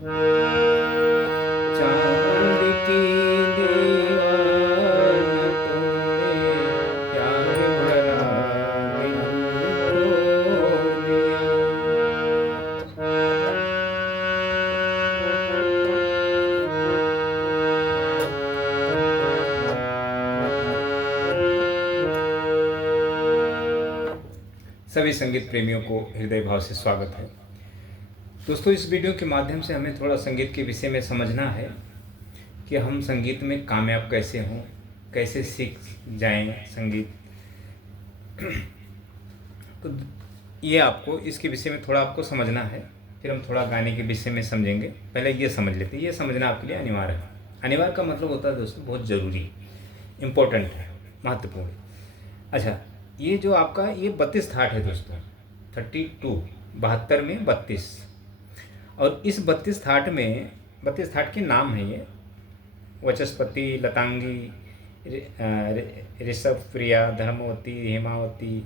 चांद की दीवार न तुमने प्यार भरा दिल तोड़ दिया। सभी संगीत प्रेमियों को हृदय भाव से स्वागत है। दोस्तों, इस वीडियो के माध्यम से हमें थोड़ा संगीत के विषय में समझना है कि हम संगीत में कामयाब कैसे हों, कैसे सीख जाएं संगीत। तो ये आपको इसके विषय में थोड़ा आपको समझना है, फिर हम थोड़ा गाने के विषय में समझेंगे। पहले ये समझ लेते हैं, ये समझना आपके लिए अनिवार्य है। अनिवार्य का मतलब होता है दोस्तों बहुत ज़रूरी, इम्पोर्टेंट है, महत्वपूर्ण। अच्छा, ये जो आपका ये 32 थाट है दोस्तों, 32, 72 में 32। और इस 32 थाट के नाम है ये वचस्पति, लतांगी, ऋषभ प्रिया, धर्मवती, हेमावती,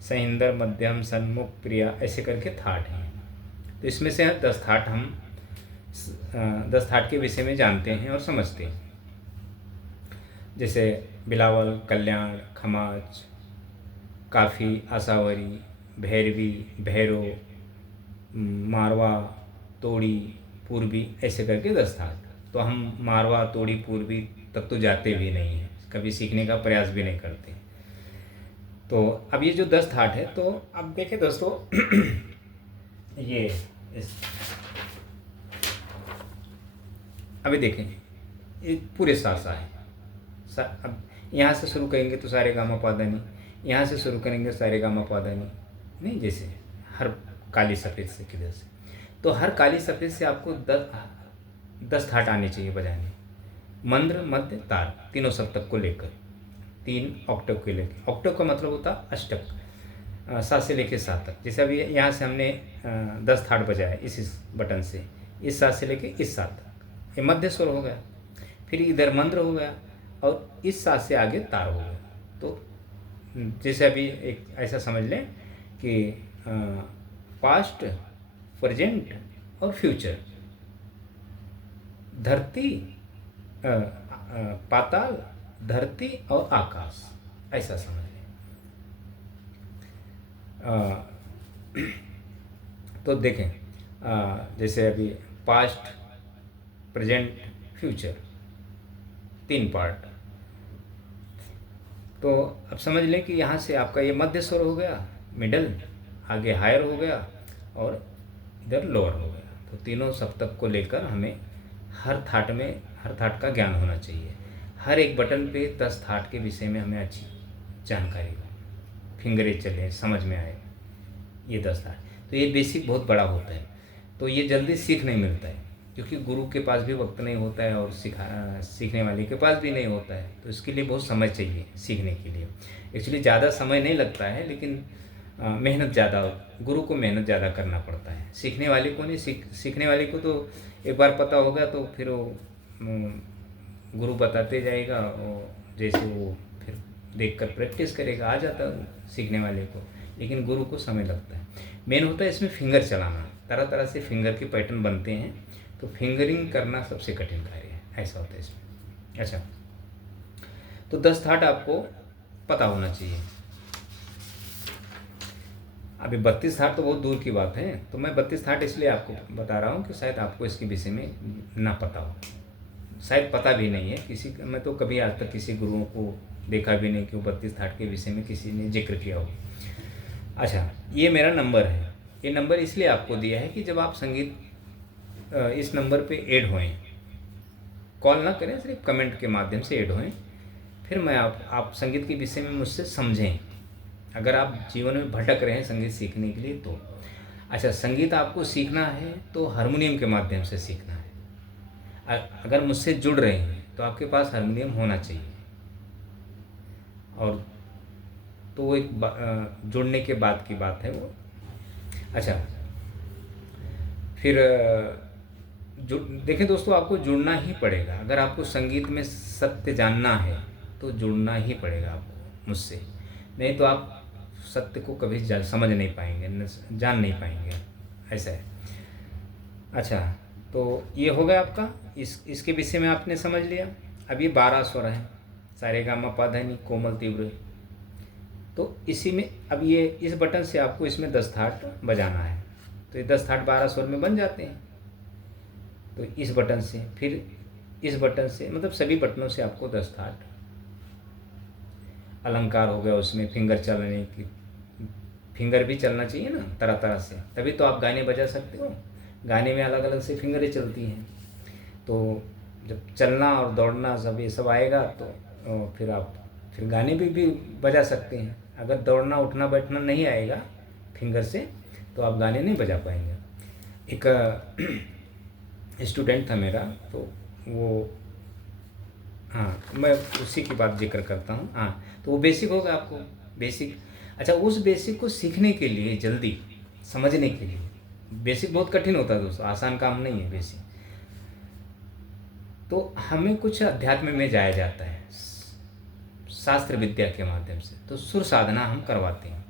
सहिंदर, मध्यम, सन्मुख, प्रिया, ऐसे करके थाट हैं। तो इसमें से 10 थाट हम 10 थाट के विषय में जानते हैं और समझते हैं। जैसे बिलावल, कल्याण, खमाज, काफ़ी, आसावरी, भैरवी, भैरो, मारवा, तोड़ी, पूर्वी, ऐसे करके 10 थाट। तो हम मारवा, तोड़ी, पूर्वी तक तो जाते भी नहीं हैं, कभी सीखने का प्रयास भी नहीं करते। तो अब ये जो 10 थाट है, तो अब देखें दोस्तों ये अभी देखें ये पूरे सा है। अब यहाँ से शुरू करेंगे तो सारे गामा पा धा नी, यहाँ से शुरू करेंगे सारे गामा पा धा नी, नहीं, जैसे हर काली सफ़ेद से किधर से, तो हर काली सफ़ेद से आपको 10 थाट आने चाहिए बजाने। मंद्र, मध्य, तार, तीनों सप्तक को लेकर, 3 ऑक्टेव के लेकर। ऑक्टेव का मतलब होता अष्टक, 7 से लेकर 7 तक। जैसे अभी यहाँ से हमने 10 थाट बजाया इस बटन से, इस 7 से लेकर इस 7 तक, ये मध्य स्वर हो गया। फिर इधर मंद्र हो गया और इस 7 से आगे तार हो गया। तो जैसे अभी एक ऐसा समझ लें कि पास्ट, प्रेजेंट और फ्यूचर, धरती, पाताल, धरती और आकाश, ऐसा समझ लें। तो देखें, जैसे अभी पास्ट, प्रेजेंट, फ्यूचर, 3 पार्ट। तो अब समझ लें कि यहाँ से आपका ये मध्य स्वर हो गया, मिडल, आगे हायर हो गया और इधर लोअर हो गया। तो तीनों सप्तक को लेकर हमें हर थाट का ज्ञान होना चाहिए। हर एक बटन पे 10 थाट के विषय में हमें अच्छी जानकारी हो, फिंगरे चले, समझ में आए ये 10 थाट। तो ये बेसिक बहुत बड़ा होता है, तो ये जल्दी सीख नहीं मिलता है, क्योंकि गुरु के पास भी वक्त नहीं होता है और सीखने वाले के पास भी नहीं होता है। तो इसके लिए बहुत समय चाहिए सीखने के लिए। एक्चुअली ज़्यादा समय नहीं लगता है, लेकिन मेहनत ज़्यादा, गुरु को मेहनत ज़्यादा करना पड़ता है। सीखने वाले को नहीं, सीखने वाले को तो एक बार पता होगा तो फिर वो गुरु बताते जाएगा, और जैसे वो फिर देखकर प्रैक्टिस करेगा, आ जाता है सीखने वाले को। लेकिन गुरु को समय लगता है। मेन होता है इसमें फिंगर चलाना, तरह तरह से फिंगर के पैटर्न बनते हैं, तो फिंगरिंग करना सबसे कठिन कार्य है, ऐसा होता है इसमें। अच्छा, तो 10 थाट आपको पता होना चाहिए। अभी 32 थाट तो बहुत दूर की बात है, तो मैं 32 थाट इसलिए आपको बता रहा हूँ कि शायद आपको इसके विषय में ना पता हो, शायद पता भी नहीं है किसी। मैं तो कभी आज तक किसी गुरुओं को देखा भी नहीं कि वो 32 थाट के विषय में किसी ने जिक्र किया हो। अच्छा, ये मेरा नंबर है। ये नंबर इसलिए आपको दिया है कि जब आप संगीत इस नंबर पे ऐड होएं, कॉल ना करें, सिर्फ कमेंट के माध्यम से ऐड होएं, फिर मैं आप संगीत के विषय में मुझसे समझें। अगर आप जीवन में भटक रहे हैं संगीत सीखने के लिए तो। अच्छा, संगीत आपको सीखना है तो हारमोनियम के माध्यम से सीखना है। अगर मुझसे जुड़ रहे हैं तो आपके पास हारमोनियम होना चाहिए, और तो वो एक जुड़ने के बाद की बात है वो। अच्छा, फिर देखें दोस्तों, आपको जुड़ना ही पड़ेगा। अगर आपको संगीत में सत्य जानना है तो जुड़ना ही पड़ेगा आपको मुझसे, नहीं तो आप सत्य को कभी समझ नहीं पाएंगे, जान नहीं पाएंगे, ऐसा है। अच्छा, तो ये हो गया आपका, इसके विषय में आपने समझ लिया। अब ये 12 स्वर हैं, सारे गामा पा धा नी कोमल तीव्र। तो इसी में अब ये इस बटन से आपको इसमें 10 थाट बजाना है। तो ये 10 थाट 12 स्वर में बन जाते हैं। तो इस बटन से, फिर इस बटन से, मतलब सभी बटनों से आपको 10 थाट। अलंकार हो गया, उसमें फिंगर चलने की, फिंगर भी चलना चाहिए ना तरह तरह से, तभी तो आप गाने बजा सकते हो। गाने में अलग अलग से फिंगरें चलती हैं। तो जब चलना और दौड़ना सब ये सब आएगा तो फिर आप फिर गाने भी बजा सकते हैं। अगर दौड़ना उठना बैठना नहीं आएगा फिंगर से तो आप गाने नहीं बजा पाएंगे। एक स्टूडेंट था मेरा, तो वो, हाँ मैं उसी की बात जिक्र करता हूँ। हाँ, तो वो बेसिक होगा आपको, बेसिक। अच्छा, उस बेसिक को सीखने के लिए, जल्दी समझने के लिए, बेसिक बहुत कठिन होता है दोस्तों, आसान काम नहीं है बेसिक। तो हमें कुछ अध्यात्म में जाया जाता है शास्त्र विद्या के माध्यम से। तो सुर साधना हम करवाते हैं।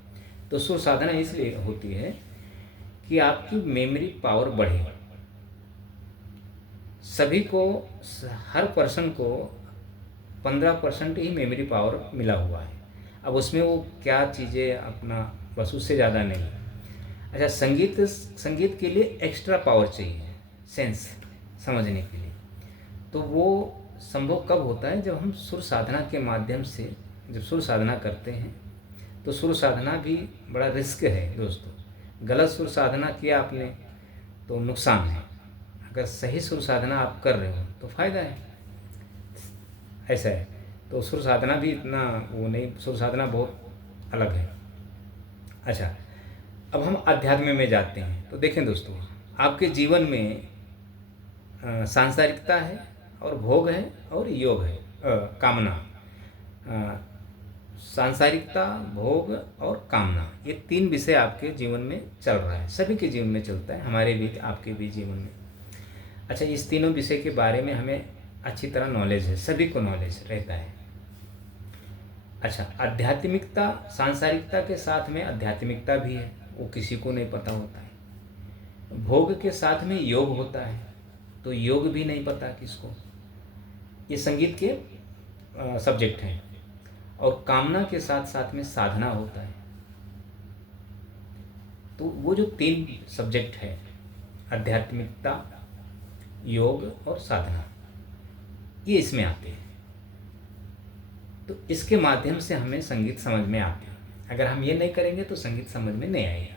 तो सुर साधना इसलिए होती है कि आपकी मेमोरी पावर बढ़े। सभी को, हर पर्सन को 15% ही मेमोरी पावर मिला हुआ है। अब उसमें वो क्या चीज़ें अपना, बस उससे ज़्यादा नहीं। अच्छा, संगीत के लिए एक्स्ट्रा पावर चाहिए, सेंस समझने के लिए। तो वो संभव कब होता है, जब हम सुर साधना के माध्यम से, जब सुर साधना करते हैं। तो सुर साधना भी बड़ा रिस्क है दोस्तों। गलत सुर साधना किया आपने तो नुकसान है, अगर सही सुर साधना आप कर रहे हो तो फ़ायदा है, ऐसा है। तो सुर साधना भी इतना वो नहीं, सुर साधना बहुत अलग है। अच्छा, अब हम अध्यात्म में जाते हैं। तो देखें दोस्तों, आपके जीवन में सांसारिकता है और भोग है और योग है, कामना। सांसारिकता, भोग और कामना, ये 3 विषय आपके जीवन में चल रहा है, सभी के जीवन में चलता है, हमारे भी, आपके भी जीवन में। अच्छा, इस तीनों विषय के बारे में हमें अच्छी तरह नॉलेज है, सभी को नॉलेज रहता है। अच्छा, आध्यात्मिकता, सांसारिकता के साथ में आध्यात्मिकता भी है, वो किसी को नहीं पता होता है। भोग के साथ में योग होता है, तो योग भी नहीं पता किसको। ये संगीत के सब्जेक्ट हैं। और कामना के साथ साथ में साधना होता है। तो वो जो 3 सब्जेक्ट है, आध्यात्मिकता, योग और साधना, ये इसमें आते हैं। तो इसके माध्यम से हमें संगीत समझ में आती है। अगर हम ये नहीं करेंगे तो संगीत समझ में नहीं आएगा।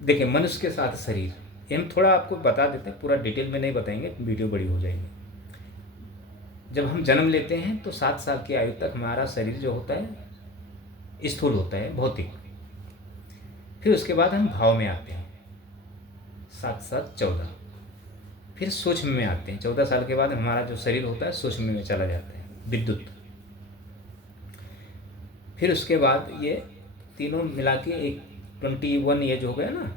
देखिए, मनुष्य के साथ शरीर, ये हम थोड़ा आपको बता देते हैं, पूरा डिटेल में नहीं बताएंगे, वीडियो बड़ी हो जाएगी। जब हम जन्म लेते हैं तो 7 साल की आयु तक हमारा शरीर जो होता है स्थूल होता है, भौतिक। फिर उसके बाद हम भाव में आते हैं, 7 7 14। फिर सूक्ष्म में आते हैं, 14 साल के बाद हमारा जो शरीर होता है सूक्ष्म में चला जाता है, विद्युत। फिर उसके बाद ये तीनों मिला के एक 21 एज हो गया ना,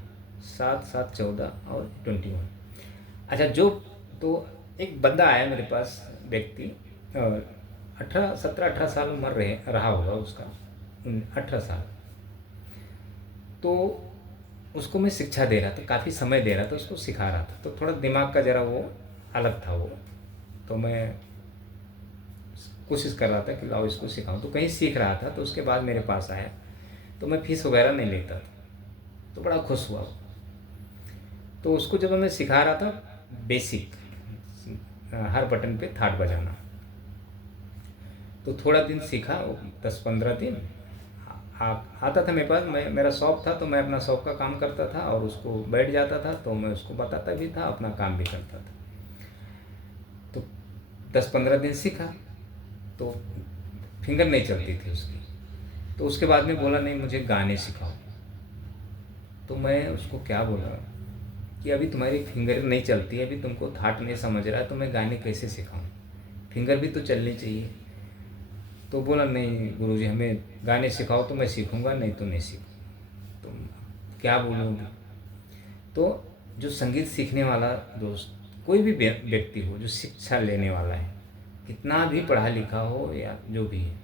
7 7 14 और 21। अच्छा, जो तो एक बंदा आया मेरे पास, व्यक्ति, 17 18 साल उम्र रहा होगा उसका, 18 साल। तो उसको मैं शिक्षा दे रहा था, काफ़ी समय दे रहा था, उसको सिखा रहा था। तो थोड़ा दिमाग का ज़रा वो अलग था वो, तो मैं कोशिश कर रहा था कि लाओ इसको सिखाऊं। तो कहीं सीख रहा था, तो उसके बाद मेरे पास आया। तो मैं फीस वगैरह नहीं लेता था, तो बड़ा खुश हुआ। तो उसको जब मैं सिखा रहा था बेसिक, हर बटन पे थाट बजाना, तो थोड़ा दिन सीखा, 10 15 दिन आता था मेरे पास। मेरा शौक था, तो मैं अपना शौक का काम करता था और उसको बैठ जाता था, तो मैं उसको बताता भी था, अपना काम भी करता था। तो 10 15 दिन सीखा, तो फिंगर नहीं चलती थी उसकी। तो उसके बाद में बोला, नहीं मुझे गाने सिखाओ। तो मैं उसको क्या बोला कि अभी तुम्हारी फिंगर नहीं चलती है, अभी तुमको थाट नहीं समझ रहा है, तो मैं गाने कैसे सिखाऊं, फिंगर भी तो चलनी चाहिए। तो बोला, नहीं गुरुजी, हमें गाने सिखाओ तो मैं सीखूंगा, नहीं तो नहीं सीखूँ। तो क्या बोलूँगी। तो जो संगीत सीखने वाला दोस्त, कोई भी व्यक्ति हो जो शिक्षा लेने वाला है, कितना भी पढ़ा लिखा हो या जो भी है,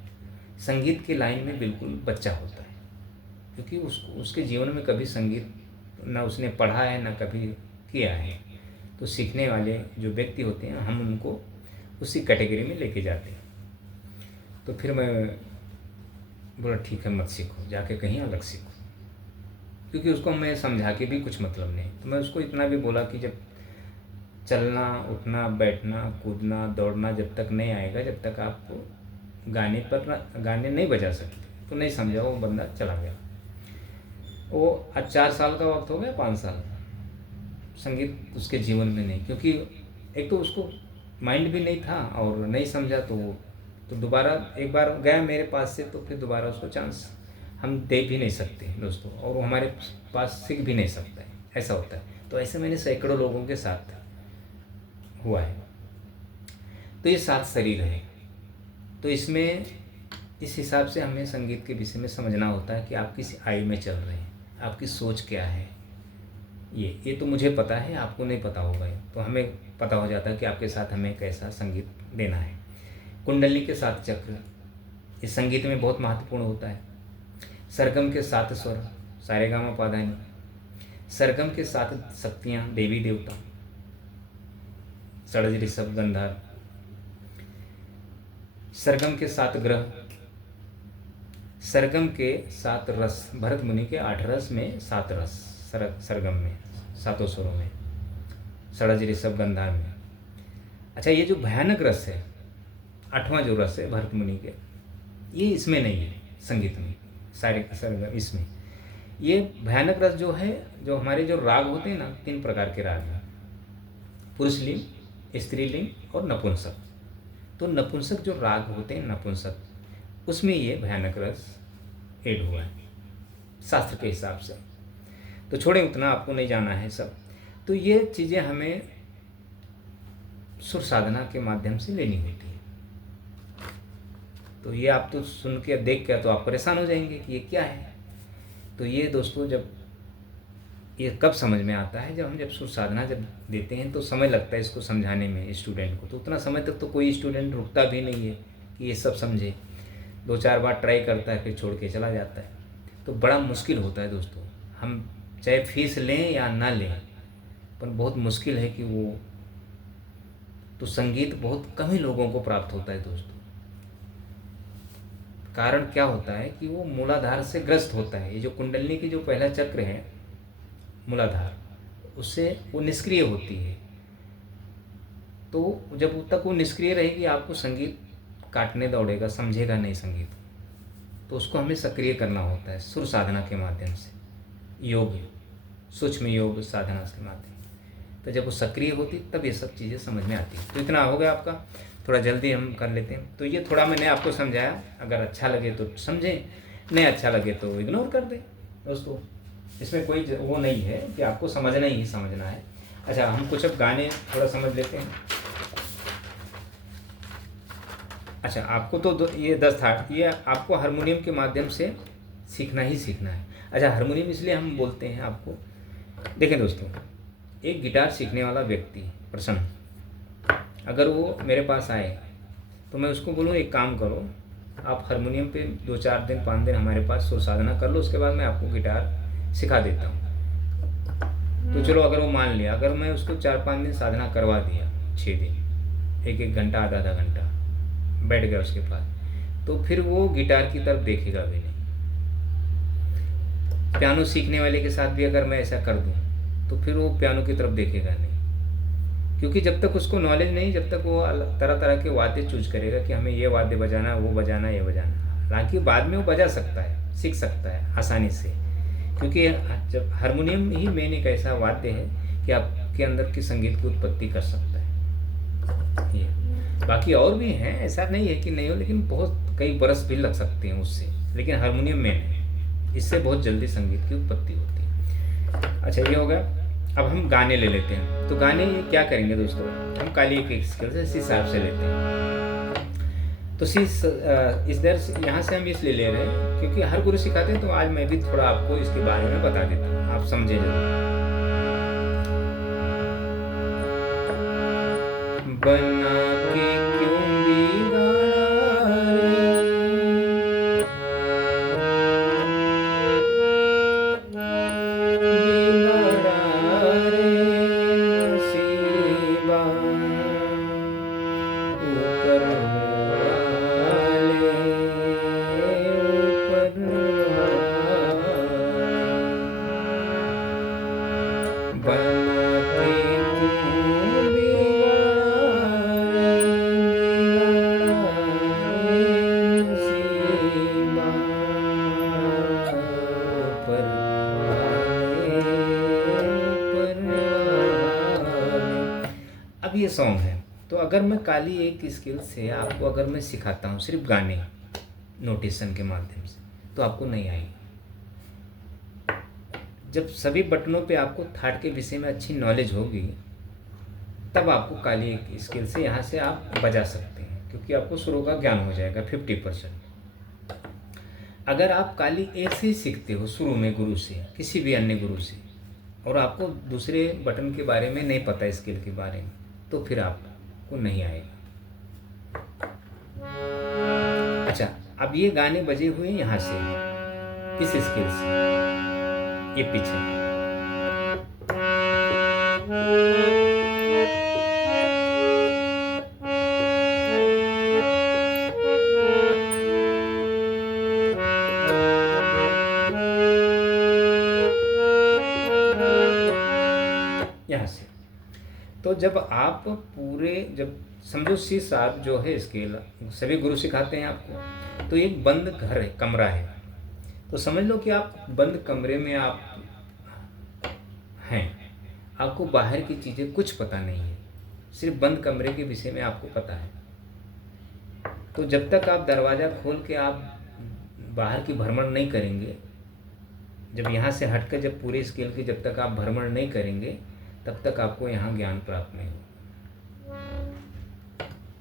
संगीत की लाइन में बिल्कुल बच्चा होता है। क्योंकि उसके जीवन में कभी संगीत ना उसने पढ़ा है, ना कभी किया है। तो सीखने वाले जो व्यक्ति होते हैं हम उनको उसी कैटेगरी में लेके जाते हैं। तो फिर मैं बोला ठीक है मत सीखो, जाके कहीं अलग सीखो, क्योंकि उसको मैं समझा के भी कुछ मतलब नहीं। तो मैं उसको इतना भी बोला कि जब चलना उठना बैठना कूदना दौड़ना जब तक नहीं आएगा, जब तक आप गाने नहीं बजा सकते, तो नहीं समझा। वो बंदा चला गया। वो आज 4 साल का वक्त हो गया, 5 साल, संगीत उसके जीवन में नहीं, क्योंकि एक तो उसको माइंड भी नहीं था और नहीं समझा। तो दोबारा एक बार गया मेरे पास से, तो फिर दोबारा उसको चांस हम दे भी नहीं सकते दोस्तों, और वो हमारे पास सीख भी नहीं सकता है, ऐसा होता है। तो ऐसे मैंने सैकड़ों लोगों के साथ हुआ है। तो ये 7 शरीर है। तो इसमें इस हिसाब से हमें संगीत के विषय में समझना होता है कि आप किस आयु में चल रहे हैं, आपकी सोच क्या है। ये तो मुझे पता है, आपको नहीं पता होगा। तो हमें पता हो जाता है कि आपके साथ हमें कैसा संगीत देना है। कुंडली के 7 चक्र इस संगीत में बहुत महत्वपूर्ण होता है। सरगम के 7 स्वर सारेगामा पाधानी, सरगम के 7 शक्तियाँ देवी देवता, षड्ज ऋषभ गंधार, सरगम के 7 ग्रह, सरगम के 7 रस, भरत मुनि के 8 रस में 7 रस सरगम में, 7 स्वरों में, षड्ज ऋषभ गंधार में। अच्छा, ये जो भयानक रस है, 8वां जो रस है भरत मुनि के, ये इसमें नहीं है संगीत में, सारे सरगम इसमें। ये भयानक रस जो है, जो हमारे जो राग होते हैं ना, 3 प्रकार के राग हैं, पुरुषलिंग, स्त्रीलिंग और नपुंसक। तो नपुंसक जो राग होते हैं नपुंसक, उसमें ये भयानक रस ऐड हुआ है शास्त्र के हिसाब से। तो छोड़ें, उतना आपको नहीं जाना है सब। तो ये चीज़ें हमें सुर साधना के माध्यम से लेनी होती है। तो ये आप तो सुन के देख के तो आप परेशान हो जाएंगे कि ये क्या है। तो ये दोस्तों, जब ये कब समझ में आता है, जब सुर साधना जब देते हैं तो समय लगता है इसको समझाने में स्टूडेंट को। तो उतना समय तक तो कोई स्टूडेंट रुकता भी नहीं है कि ये सब समझे। 2-4 बार ट्राई करता है, फिर छोड़ के चला जाता है। तो बड़ा मुश्किल होता है दोस्तों। हम चाहे फीस लें या ना लें, पर बहुत मुश्किल है कि वो, तो संगीत बहुत कम ही लोगों को प्राप्त होता है दोस्तों। कारण क्या होता है कि वो मूलाधार से ग्रस्त होता है। ये जो कुंडलिनी की जो पहला चक्र है मूलाधार, उससे वो निष्क्रिय होती है। तो जब तक वो निष्क्रिय रहेगी, आपको संगीत काटने दौड़ेगा, समझेगा नहीं संगीत। तो उसको हमें सक्रिय करना होता है सुर साधना के माध्यम से, योग, सूक्ष्म योग साधना के माध्यम। तो जब वो सक्रिय होती तब ये सब चीज़ें समझ में आती हैं। तो इतना हो गया आपका, थोड़ा जल्दी हम कर लेते हैं। तो ये थोड़ा मैंने आपको समझाया, अगर अच्छा लगे तो समझें, नहीं अच्छा लगे तो इग्नोर कर दें दोस्तों। इसमें कोई वो नहीं है कि आपको समझना ही समझना है। अच्छा, हम कुछ अब गाने थोड़ा समझ लेते हैं। अच्छा, आपको तो ये 10 था, ये आपको हारमोनियम के माध्यम से सीखना ही सीखना है। अच्छा, हारमोनियम इसलिए हम बोलते हैं आपको, देखें दोस्तों, एक गिटार सीखने वाला व्यक्ति प्रसन्न, अगर वो मेरे पास आए तो मैं उसको बोलूँ एक काम करो, आप हारमोनियम पे 2-4 दिन 5 दिन हमारे पास सुर साधना कर लो, उसके बाद मैं आपको गिटार सिखा देता हूँ। तो चलो, अगर वो मान लिया, अगर मैं उसको 4-5 दिन साधना करवा दिया, 6 दिन, 1-1 घंटा आधा घंटा बैठ गया उसके पास, तो फिर वो गिटार की तरफ देखेगा भी नहीं। पियानो सीखने वाले के साथ भी अगर मैं ऐसा कर दूँ तो फिर वो पियानो की तरफ देखेगा नहीं, क्योंकि जब तक उसको नॉलेज नहीं, जब तक वो तरह तरह के वाद्य चूज करेगा कि हमें ये वाद्य बजाना, वो बजाना, ये बजाना। हालांकि बाद में वो बजा सकता है, सीख सकता है आसानी से, क्योंकि जब हारमोनियम ही मेन एक ऐसा वाद्य है कि आपके अंदर की संगीत की उत्पत्ति कर सकता है। ये बाकी और भी हैं, ऐसा नहीं है कि नहीं हो, लेकिन बहुत कई बरस भी लग सकते हैं उससे, लेकिन हारमोनियम मेन है, इससे बहुत जल्दी संगीत की उत्पत्ति होती है। अच्छा, ये हो गया। अब हम गाने ले लेते हैं। तो गाने क्या करेंगे दोस्तों, हम काली एक स्केल से इस हिसाब से लेते हैं। तो इधर यहाँ से हम इसलिए ले रहे हैं क्योंकि हर गुरु सिखाते हैं, तो आज मैं भी थोड़ा आपको इसके बारे में बता देता हूँ, आप समझे जरूर। बना के क्यों बिगाड़ा रे, बिगाड़ा रे, बना के क्यों बिगाड़े, नसीबा ऊपर वाले, ऊपर वाले। अब ये सॉन्ग है, तो अगर मैं काली एक स्किल से आपको अगर मैं सिखाता हूँ सिर्फ गाने नोटेशन के माध्यम से, तो आपको नहीं आएगी। जब सभी बटनों पे आपको थाट के विषय में अच्छी नॉलेज होगी, तब आपको काली एक स्किल से यहाँ से आप बजा सकते हैं, क्योंकि आपको सुरों का ज्ञान हो जाएगा 50%। अगर आप काली एक से ही सीखते हो शुरू में गुरु से, किसी भी अन्य गुरु से, और आपको दूसरे बटन के बारे में नहीं पता स्किल के बारे में, तो फिर आपको नहीं आएगा। अच्छा, अब ये गाने बजे हुए यहाँ से, किस स्किल से, ये पीछे यहाँ से। तो जब आप पूरे, जब समझो सी शार्प जो है स्केल सभी गुरु सिखाते हैं आपको, तो एक बंद घर है, कमरा है, तो समझ लो कि आप बंद कमरे में आप हैं, आपको बाहर की चीज़ें कुछ पता नहीं है, सिर्फ बंद कमरे के विषय में आपको पता है। तो जब तक आप दरवाज़ा खोल के आप बाहर की भ्रमण नहीं करेंगे, जब यहाँ से हटकर जब पूरे स्केल की जब तक आप भ्रमण नहीं करेंगे, तब तक आपको यहाँ ज्ञान प्राप्त नहीं होगा।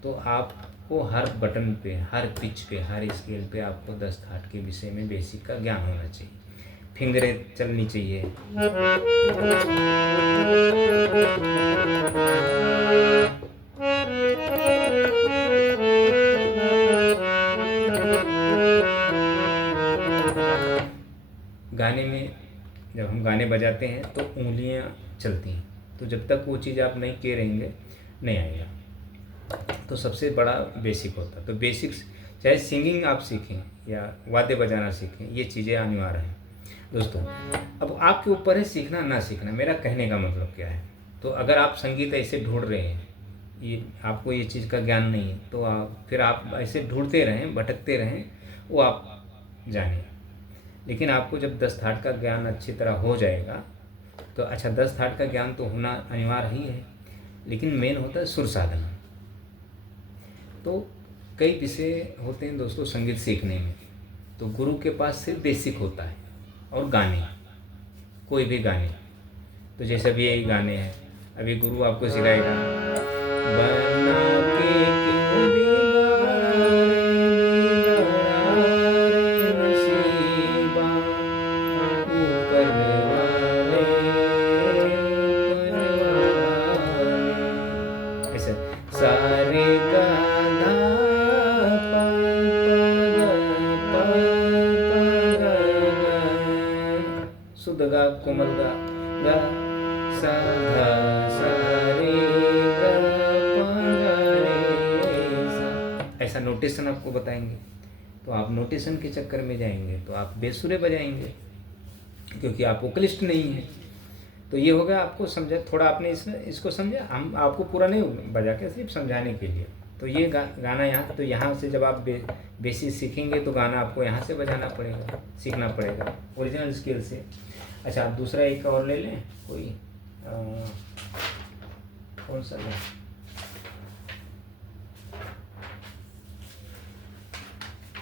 तो आपको हर बटन पे, हर पिच पे, हर स्केल पे आपको 10 थाट के विषय में बेसिक का ज्ञान होना चाहिए, फिंगरें चलनी चाहिए। गाने में जब हम गाने बजाते हैं तो उंगलियां चलती हैं, तो जब तक वो चीज़ आप नहीं किए रहेंगे नहीं आएगा। तो सबसे बड़ा बेसिक होता है। तो बेसिक्स, चाहे सिंगिंग आप सीखें या वाद्य बजाना सीखें, ये चीज़ें अनिवार्य हैं दोस्तों। अब आपके ऊपर है सीखना ना सीखना, मेरा कहने का मतलब क्या है। तो अगर आप संगीत ऐसे ढूंढ रहे हैं, ये आपको ये चीज़ का ज्ञान नहीं है, तो फिर आप ऐसे ढूंढते रहें, भटकते रहें, वो आप जानें। लेकिन आपको जब 10 थाट का ज्ञान अच्छी तरह हो जाएगा, तो अच्छा 10 थाट का ज्ञान तो होना अनिवार्य ही है, लेकिन मेन होता है सुर साधना। तो कई विषय होते हैं दोस्तों संगीत सीखने में, तो गुरु के पास सिर्फ बेसिक होता है, और गाने, कोई भी गाने, तो जैसे अभी यही गाने हैं, अभी गुरु आपको सिखाएगा, बना के क्यों बिगाड़े, नसीबा ऊपर वाले, ऊपर वाले, ऐसे सारे गा धा पा पा गा गा, शुद्ध गा, कोमल गा, गा सा धा सा रे गा पा गा रे सा, ऐसा नोटेशन आपको बताएंगे। तो आप नोटेशन के चक्कर में जाएंगे तो आप बेसुरे बजाएंगे, क्योंकि आप वोकलिस्ट नहीं हैं। तो ये होगा, आपको समझा, थोड़ा आपने इसको समझा, हम आपको पूरा नहीं बजा के, सिर्फ समझाने के लिए। तो ये गाना यहाँ, तो यहाँ से जब आप बेसिक सीखेंगे तो गाना आपको यहाँ से बजाना पड़ेगा, सीखना पड़ेगा ओरिजिनल स्केल से। अच्छा, आप दूसरा एक और ले लें, कोई कौन सा है,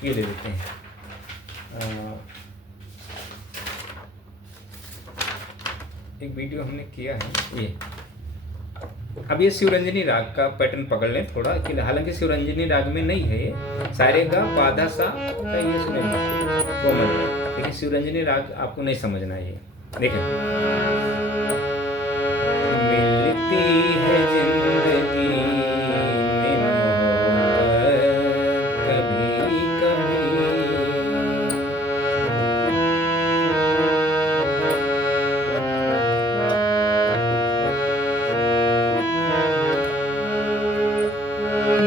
ये ले लेते हैं। एक वीडियो हमने किया है ये। अब ये शिवरंजनी राग का पैटर्न पकड़ लें थोड़ा, कि हालांकि शिवरंजनी राग में नहीं है ये, सारे गा पाधा सा का ये सुनेंगे कोमल, लेकिन शिवरंजनी राग आपको नहीं समझना है ये। देखें, मिलती है जिंदगी में मोहब्बत कभी कभी,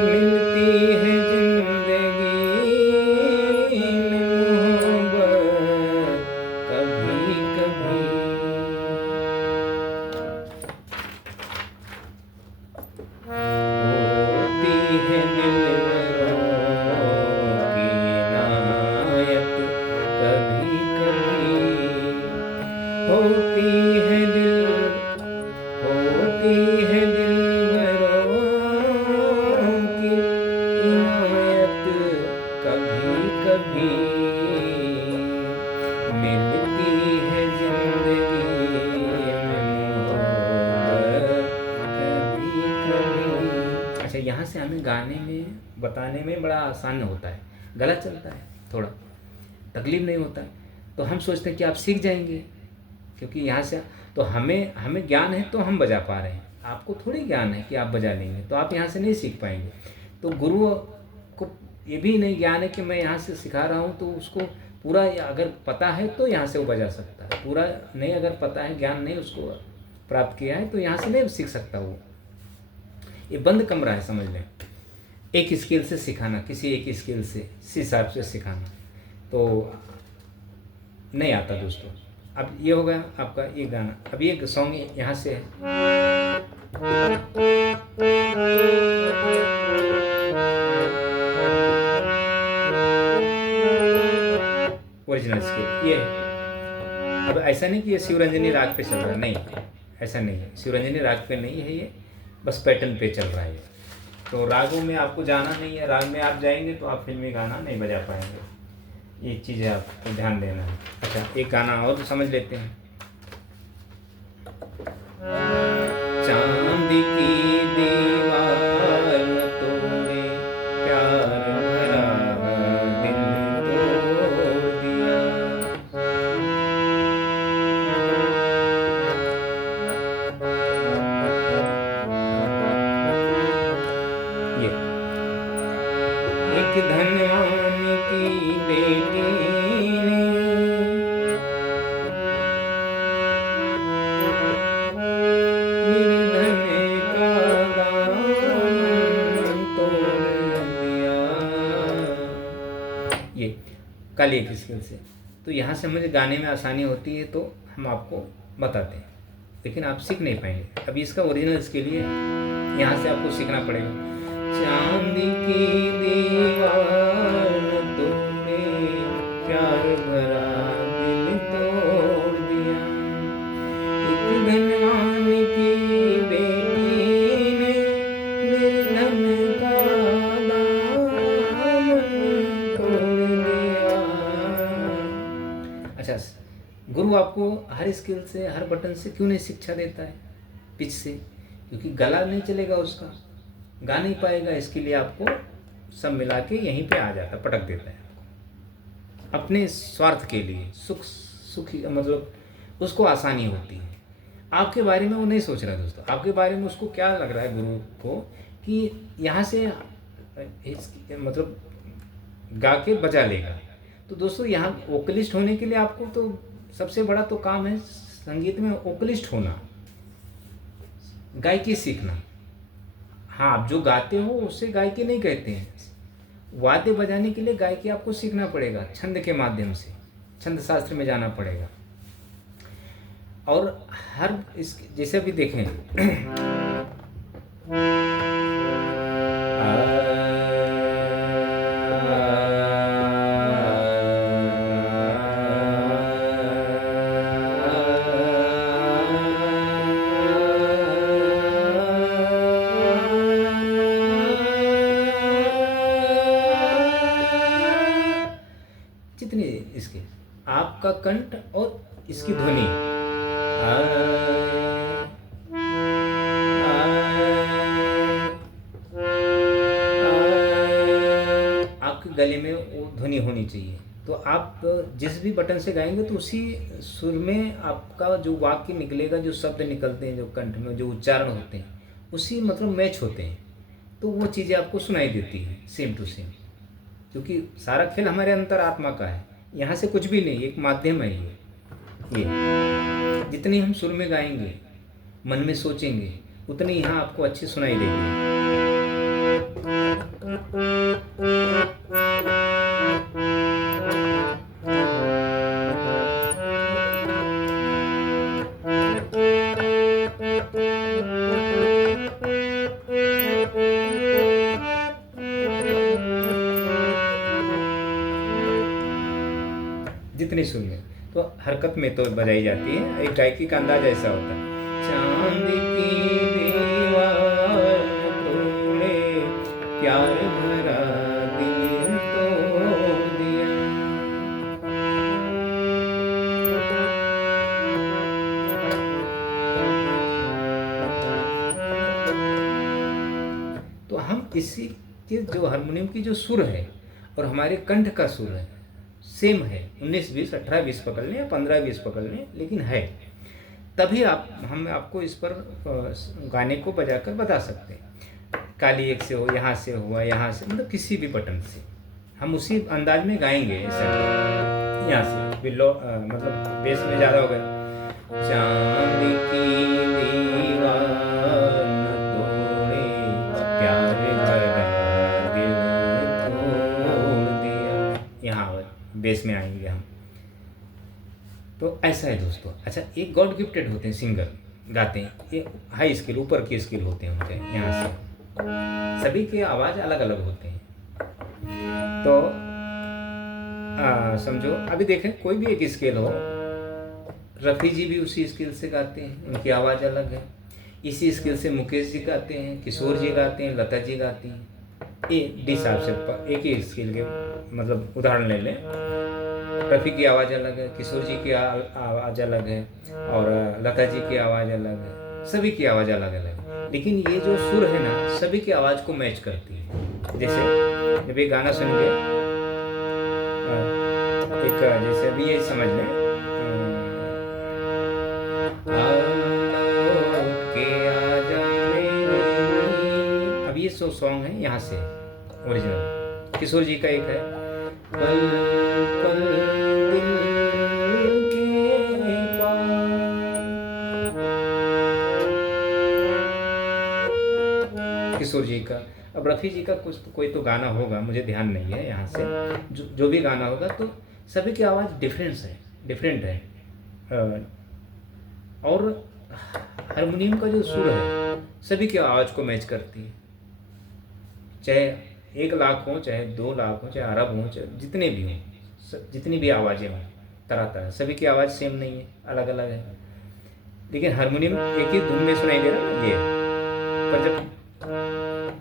मिलती है जिंदगी में मोहब्बत कभी कभी, अच्छा, यहाँ से हमें गाने में बताने में बड़ा आसान होता है, गला चलता है, थोड़ा तकलीफ नहीं होता है। तो हम सोचते हैं कि आप सीख जाएंगे, क्योंकि यहाँ से तो हमें हमें ज्ञान है तो हम बजा पा रहे हैं, आपको थोड़ी ज्ञान है कि आप बजा लेंगे, तो आप यहाँ से नहीं सीख पाएंगे। तो गुरु को ये भी नहीं ज्ञान है कि मैं यहाँ से सिखा रहा हूँ तो उसको पूरा अगर पता है तो यहाँ से वो बजा सकता है, पूरा नहीं अगर पता है, ज्ञान नहीं उसको प्राप्त किया है तो यहाँ से नहीं सीख सकता वो। ये बंद कमरा है, समझ लें। एक स्किल से सिखाना, किसी एक स्किल से इस हिसाब से सिखाना तो नहीं आता दोस्तों। अब ये हो गया आपका ये गाना। अब ये सॉन्ग यहाँ से है, ओरिजिनल स्केल ये है। अब ऐसा नहीं कि ये शिवरंजनी राग पे चल रहा है, नहीं, ऐसा नहीं है, शिवरंजनी राग पे नहीं है ये, बस पैटर्न पे चल रहा है ये। तो रागों में आपको जाना नहीं है, राग में आप जाएंगे तो आप फिल्मी गाना नहीं बजा पाएंगे, ये चीज़ें आपको ध्यान देना है। अच्छा, एक गाना और तो समझ लेते हैं। चांद की दीवार न तोड़े, प्यार भरा दिल तोड़ दिया। ये एक धनवान की बेटी ने निर्धन का दामन तोड़ दिया। ये काली एक स्किल से। तो यहाँ से मुझे गाने में आसानी होती है तो हम आपको बताते हैं, लेकिन आप सीख नहीं पाएंगे। अभी इसका ओरिजिनल स्किल ही है, यहाँ से आपको सीखना पड़ेगा। चांद की दीवार न तोड़े, प्यार भरा दिल तोड़ दिया। एक धनवान की बेटी ने निर्धन का दामन तोड़ दिया। अच्छा, गुरु आपको हर स्किल से, हर बटन से क्यों नहीं शिक्षा देता है? पिच से, क्योंकि गला नहीं चलेगा उसका, गा नहीं पाएगा, इसके लिए आपको सब मिला के यहीं पे आ जाता, पटक देता है आपको अपने स्वार्थ के लिए, सुखी मतलब उसको आसानी होती है। आपके बारे में वो नहीं सोच रहा दोस्तों, आपके बारे में उसको क्या लग रहा है गुरु को कि यहाँ से मतलब गा के बजा लेगा। तो दोस्तों यहाँ वोकलिस्ट होने के लिए आपको तो सबसे बड़ा तो काम है संगीत में वोकलिस्ट होना, गायकी सीखना। हाँ, आप जो गाते हो उससे गायकी नहीं कहते हैं, वाद्य बजाने के लिए गायकी आपको सीखना पड़ेगा, छंद के माध्यम से, छंद शास्त्र में जाना पड़ेगा। और हर इस जैसे भी देखें जितनी इसके आपका कंठ और इसकी ध्वनि आपके गले में वो ध्वनि होनी चाहिए। तो आप जिस भी बटन से गाएंगे तो उसी सुर में आपका जो वाक्य निकलेगा, जो शब्द निकलते हैं, जो कंठ में जो उच्चारण होते हैं, उसी मतलब मैच होते हैं। तो वो चीज़ें आपको सुनाई देती हैं सेम टू सेम, क्योंकि सारा खेल हमारे अंतरात्मा का है, यहाँ से कुछ भी नहीं, एक माध्यम है ये जितनी हम सुर में गाएंगे, मन में सोचेंगे, उतनी यहाँ आपको अच्छी सुनाई देगी। जितनी सुन में तो हरकत में तो बजाई जाती है, एक गायकी का अंदाज ऐसा होता है। चांद की दीवार तोड़े, प्यार भरा दिल तोड़ दिया। तो इसी के जो हारमोनियम की जो सुर है और हमारे कंठ का सुर है सेम है, 19-20 18-20 पकड़ लें या 15-20 पकड़ लें, लेकिन है। तभी हम आपको इस पर गाने को बजाकर बता सकते हैं। काली एक से हो, यहाँ से हुआ, यहाँ से, मतलब किसी भी बटन से हम उसी अंदाज में गाएंगे। ऐसा यहाँ से मतलब बेस में ज़्यादा हो गया। चांद की दीवार तोड़े, प्यार भरा दिल तोड़ दिया, यहाँ बेस में आएंगे हम। तो ऐसा है दोस्तों। अच्छा, एक गॉड गिफ्टेड होते हैं सिंगर, गाते हैं, ये हाई स्किल, ऊपर की स्किल होते हैं उनके। यहाँ से सभी के आवाज़ अलग अलग होते हैं। तो समझो, अभी देखें कोई भी एक स्केल हो, रफ़ी जी भी उसी स्केल से गाते हैं, उनकी आवाज़ अलग है। इसी स्केल से मुकेश जी गाते हैं, किशोर जी गाते हैं, लता जी गाती हैं। डी हिसाब से एक ही स्केल के मतलब उदाहरण ले लें, रफ़ी की आवाज़ अलग है, किशोर जी की आवाज़ अलग है, और लता जी की आवाज़ अलग है, सभी की आवाज़ अलग अलग है। लेकिन ये जो सुर है ना, सभी की आवाज़ को मैच करती है। जैसे जब ये गाना सुनेंगे, एक जैसे अभी ये समझ लें, अब ये सॉन्ग है यहाँ से ओरिजिनल। किशोर जी का एक है, पल पल दिल के पास, किशोर जी का। अब रफ़ी जी का कोई तो गाना होगा, मुझे ध्यान नहीं है यहाँ से, जो भी गाना होगा, तो सभी की आवाज़ डिफरेंट है। और हारमोनियम का जो सुर है सभी की आवाज़ को मैच करती है। चाहे 1 लाख हो, चाहे 2 लाख हो, चाहे अरब हो, चाहे जितने भी हों, जितनी भी आवाज़ें हों, तरह तरह, सभी की आवाज़ सेम नहीं है, अलग अलग है। लेकिन हारमोनियम एक ही धुन में सुनाई दे रहा है ये। पर जब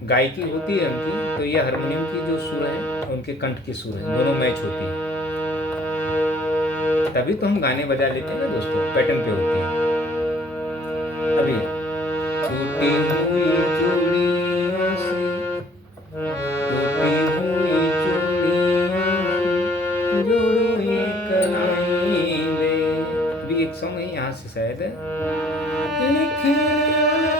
गायकी होती है उनकी, तो ये हारमोनियम की जो सुर है, उनके कंठ की सुर है, दोनों मैच होती है। तभी तो हम गाने बजा लेते हैं ना दोस्तों, पैटर्न पे होती है। अभी टूटी हुई चूड़ियों से, टूटी हुई चूड़ियों से जोड़ो ये कलाई दे। अभी एक सॉन्ग है यहाँ से शायद, लिखने वाले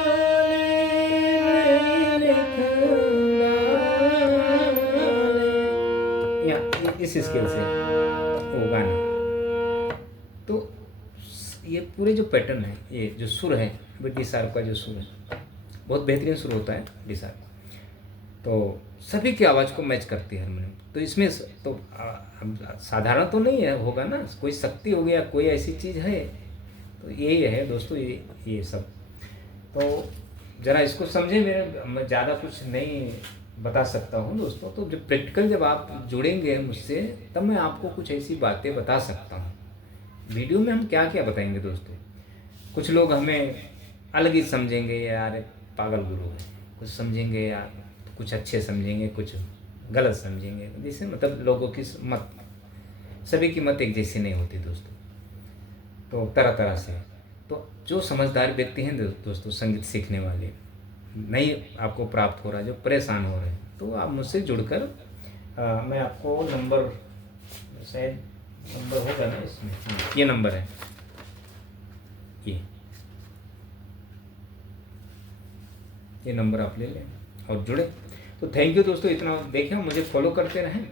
यहाँ इस स्केल से वो गाना। तो ये पूरे जो पैटर्न है, ये जो सुर है, डी शार्प का जो सुर है, बहुत बेहतरीन सुर होता है डी शार्प। तो सभी की आवाज़ को मैच करती है हारमोनियम। तो इसमें तो साधारण तो नहीं है, होगा ना, कोई शक्ति हो गया, कोई ऐसी चीज़ है। तो यही है दोस्तों, ये सब। तो ज़रा इसको समझें। मैं ज़्यादा कुछ नहीं बता सकता हूँ दोस्तों। तो जब प्रैक्टिकल जब आप जुड़ेंगे मुझसे, तब मैं आपको कुछ ऐसी बातें बता सकता हूँ। वीडियो में हम क्या क्या बताएंगे दोस्तों, कुछ लोग हमें अलग ही समझेंगे, यार पागल गुरु है, कुछ समझेंगे यार, कुछ अच्छे समझेंगे, कुछ गलत समझेंगे। जैसे मतलब लोगों की मत, सभी की मत एक जैसी नहीं होती दोस्तों, तो तरह तरह से। तो जो समझदार व्यक्ति हैं दोस्तों, संगीत सीखने वाले, नहीं आपको प्राप्त हो रहा, जो परेशान हो रहे हैं, तो आप मुझसे जुड़कर मैं आपको नंबर, शायद नंबर होगा ना इसमें, ये नंबर है, ये नंबर आप ले लें और जुड़े। तो थैंक यू दोस्तों, इतना देखें, मुझे फॉलो करते रहें।